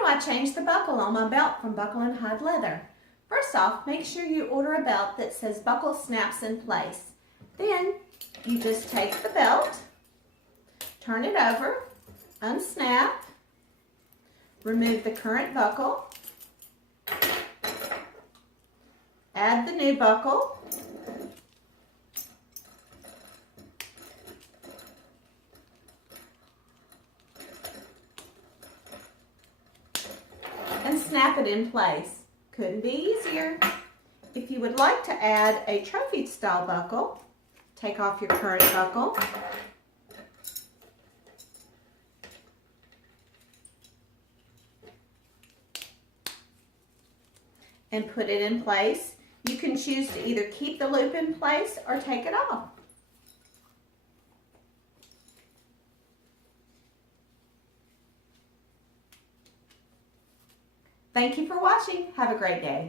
do I change the buckle on my belt from Buckle and Hide Leather? First off, make sure you order a belt that says buckle snaps in place. Then you just take the belt, turn it over, unsnap, remove the current buckle, add the new buckle, and snap it in place. Couldn't be easier. If you would like to add a trophy style buckle, take off your current buckle, and put it in place. You can choose to either keep the loop in place or take it off. Thank you for watching. Have a great day.